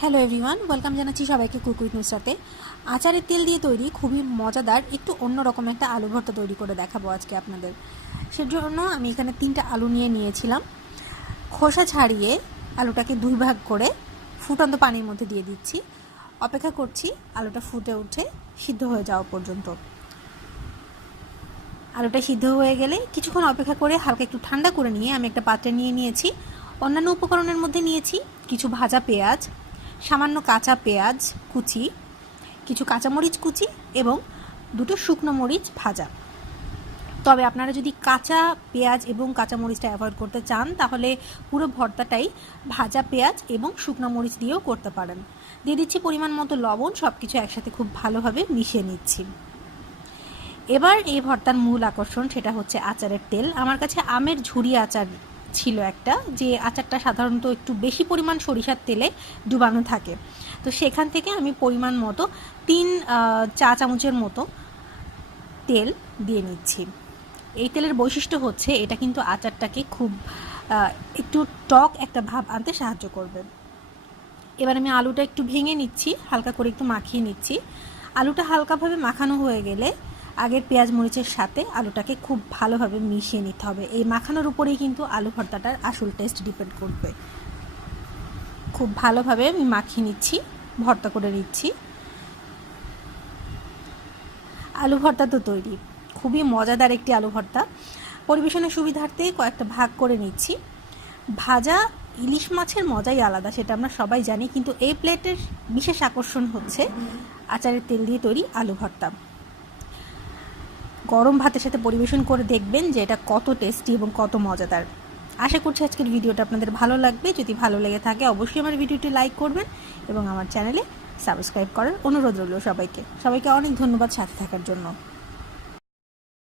Hello everyone, welcome জানাচ্ছি সবাইকে cook with নুসরাতে। আচারের তেল দিয়ে তৈরি খুবই মজাদার একটু অন্যরকম একটা আলু ভর্তা তৈরি করে দেখাবো আজকে আপনাদের। সেজন্য আমি এখানে 3টা আলু নিয়েছিলাম। খোসা ছাড়িয়ে আলুটাকে 2 ভাগ করে ফুটন্ত পানির মধ্যে দিয়ে দিচ্ছি। অপেক্ষা করছি আলুটা ফুটে উঠে সিদ্ধ হয়ে যাওয়া পর্যন্ত। আলুটা সিদ্ধ হয়ে গেলে কিছুক্ষণ অপেক্ষা করে হালকা একটু ঠান্ডা করে নিয়ে আমি একটা পাত্রে নিয়েছি। অন্যান্য উপকরণের মধ্যে নিয়েছি কিছু ভাজা পেঁয়াজ, সামান্য কাঁচা পেঁয়াজ কুচি, কিছু কাঁচামরিচ কুচি এবং 2টো শুকনো মরিচ ভাজা। তবে আপনারা যদি কাঁচা পেঁয়াজ এবং কাঁচামরিচটা অ্যাভয়েড করতে চান তাহলে পুরো ভর্তাটাই ভাজা পেঁয়াজ এবং শুকনো মরিচ দিয়েও করতে পারেন। দিয়ে দিচ্ছি পরিমাণ মতো লবণ, সব কিছু একসাথে খুব ভালোভাবে মিশিয়ে নিচ্ছি। এবার এই ভর্তার মূল আকর্ষণ সেটা হচ্ছে আচারের তেল। আমার কাছে আমের ঝুরি আচার ছিল একটা, যে আচারটা সাধারণত একটু বেশি পরিমাণ সরিষার তেলে ডুবানো থাকে। তো সেখান থেকে আমি পরিমাণ মতো 3 চা চামচের মতো তেল দিয়ে নিচ্ছি। এই তেলের বৈশিষ্ট্য হচ্ছে এটা কিন্তু আচারটাকে খুব একটু টক একটা ভাব আনতে সাহায্য করবে। এবার আমি আলুটা একটু ভেঙে নিচ্ছি, হালকা করে একটু মাখিয়ে নিচ্ছি। আলুটা হালকাভাবে মাখানো হয়ে গেলে আগের পেঁয়াজ মরিচের সাথে আলুটাকে খুব ভালোভাবে মিশিয়ে নিতে হবে। এই মাখানোর উপরেই কিন্তু আলু ভর্তাটার আসল টেস্ট ডিপেন্ড করবে। খুব ভালোভাবে আমি মাখিয়ে নিচ্ছি, ভর্তা করে নিচ্ছি। আলু ভর্তা তো তৈরি, খুবই মজাদার একটি আলু ভর্তা। পরিবেশনের সুবিধার্থে কয়েকটা ভাগ করে নিচ্ছি। ভাজা ইলিশ মাছের মজাই আলাদা, সেটা আমরা সবাই জানি, কিন্তু এই প্লেটের বিশেষ আকর্ষণ হচ্ছে আচারের তেল দিয়ে তৈরি আলু ভর্তা। গরম ভাতের সাথে পরিবেশন করে দেখবেন যে এটা কত টেস্টি এবং কত মজাদার। আশা করছি আজকের ভিডিওটা আপনাদের ভালো লাগবে। যদি ভালো লেগে থাকে অবশ্যই আমার ভিডিওটি লাইক করবেন এবং আমার চ্যানেলে সাবস্ক্রাইব করার অনুরোধ রইল সবাইকে। অনেক ধন্যবাদ সাথে থাকার জন্য।